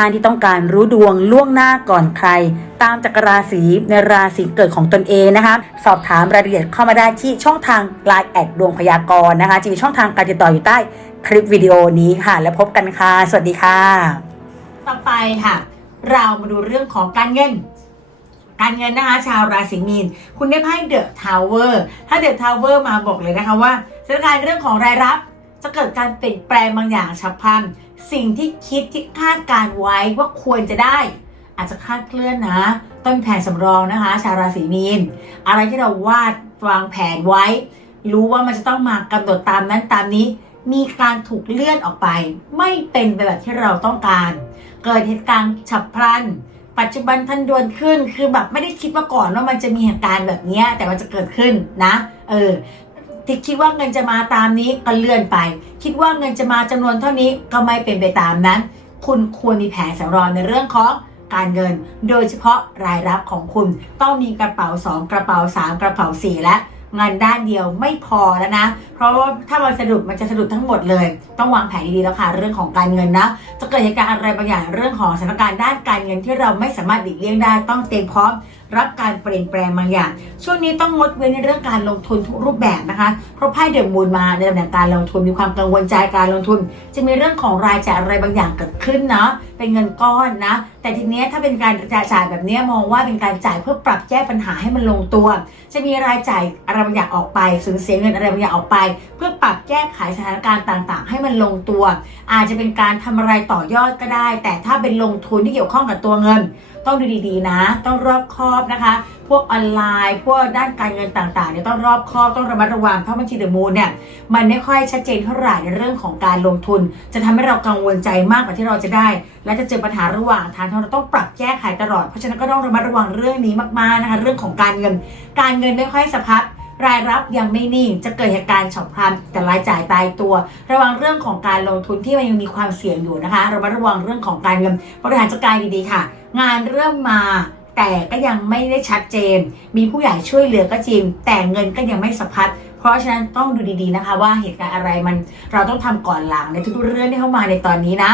ท่านที่ต้องการรู้ดวงล่วงหน้าก่อนใคร ตามจักรราศีในราศีเกิดของตนเองนะคะ สอบถามรายละเอียดเข้ามาได้ที่ช่องทาง Line แอดดวงพยากรณ์นะคะจะมีช่องทางการติดต่ออยู่ใต้คลิปวิดีโอนี้ค่ะ แล้วพบกันค่ะ สวัสดีค่ะ ต่อไปค่ะ เรามาดูเรื่องของการเงินการเงินนะคะ ชาวราศีมีน คุณได้ไพ่เดอะทาวเวอร์ถ้าเดอะทาวเวอร์มาบอกเลยนะคะว่าสถานการณ์เรื่องของรายรับจะเกิดการเปลี่ยนแปลงบางอย่างฉับพลัน สิ่งที่คิดที่คาดการไว้ว่าควรจะได้ อาจจะคาดเคลื่อนนะ ต้นแผนสำรองนะคะ ชาวราศีมีน อะไรที่เราวาดวางแผนไว้ รู้ว่ามันจะต้องมากำหนดตามนั้นตามนี้ มีการถูกเลื่อนออกไป ไม่เป็นไปแบบที่เราต้องการ เกิดเหตุการณ์ฉับพลัน ปัจจุบันทันด่วนขึ้น คือแบบไม่ได้คิดมาก่อนว่ามันจะมีเหตุการณ์แบบนี้แต่มันจะเกิดขึ้นนะ เออ ที่คิดว่าเงินจะมาตามนี้ก็เลื่อนไป คิดว่าเงินจะมาจำนวนเท่านี้ก็ไม่เป็นไปตามนั้น คุณควรมีแผนสำรองในเรื่องของการเงิน โดยเฉพาะรายรับของคุณ ต้องมีกระเป๋า 2 กระเป๋า 3 กระเป๋า4และเงินด้านเดียวไม่พอแล้วนะ เพราะว่าถ้ามันสะดุดมันจะสะดุดทั้งหมดเลย ต้องวางแผนดีๆแล้วค่ะเรื่องของการเงินนะ จะเกิดเหตุการณ์อะไรบางอย่างเรื่องของสถานการณ์ด้านการเงินที่เราไม่สามารถหลีกเลี่ยงได้ต้องเตรียมพร้อม รับการเปลี่ยนแปลงบางอย่าง ช่วงนี้ต้องงดเว้นในเรื่องการลงทุนทุกรูปแบบนะคะ เพราะไพ่เดอะมูนมาในตำแหน่งการลงทุนมีความกังวลใจการลงทุน จะมีเรื่องของรายจ่ายอะไรบางอย่างเกิดขึ้นเนาะเป็นเงินก้อนนะ แต่ทีนี้ถ้าเป็นการจ่ายแบบนี้มองว่าเป็นการจ่ายเพื่อปรับแก้ปัญหาให้มันลงตัว จะมีรายจ่ายอะไรบางอย่างออกไปสูญเสียเงินอะไรบางอย่างออกไป เพื่อปรับแก้ไขสถานการณ์ต่าง ๆ ให้มันลงตัว อาจจะเป็นการทำอะไรต่อยอดก็ได้ แต่ถ้าเป็นลงทุนที่เกี่ยวข้องกับตัวเงินต้องดูดีๆนะ ต้องรอบคอบนะคะ พวกออนไลน์ พวกด้านการเงินต่างๆเนี่ยต้องรอบคอบต้องระมัดระวังเพราะบัญชีเดอะมูนเนี่ยมันไม่ค่อยชัดเจนเท่าไหร่ในเรื่องของการลงทุน จะทำให้เรากังวลใจมากกว่าที่เราจะได้ และจะเจอปัญหาระหว่างทางที่เราต้องปรับแก้ไขตลอดเพราะฉะนั้นก็ต้องระมัดระวังเรื่องนี้มากๆนะคะเรื่องของการเงิน การเงินไม่ค่อยสะพัด รายรับยังไม่นิ่งจะเกิดเหตุการณ์ฉับพลันแต่รายจ่ายตายตัว ระวังเรื่องของการลงทุนที่มันยังมีความเสี่ยงอยู่นะคะระมัดระวังเรื่องของการเงินบริหารจัดการดีๆค่ะ งานเริ่มมาแต่ก็ยังไม่ได้ชัดเจน มีผู้ใหญ่ช่วยเหลือก็จริง แต่เงินก็ยังไม่สะพัด เพราะฉะนั้นต้องดูดีๆนะคะว่าเหตุการณ์อะไรมันเราต้องทำก่อนหลังในทุกๆเรื่องที่เข้ามาในตอนนี้นะ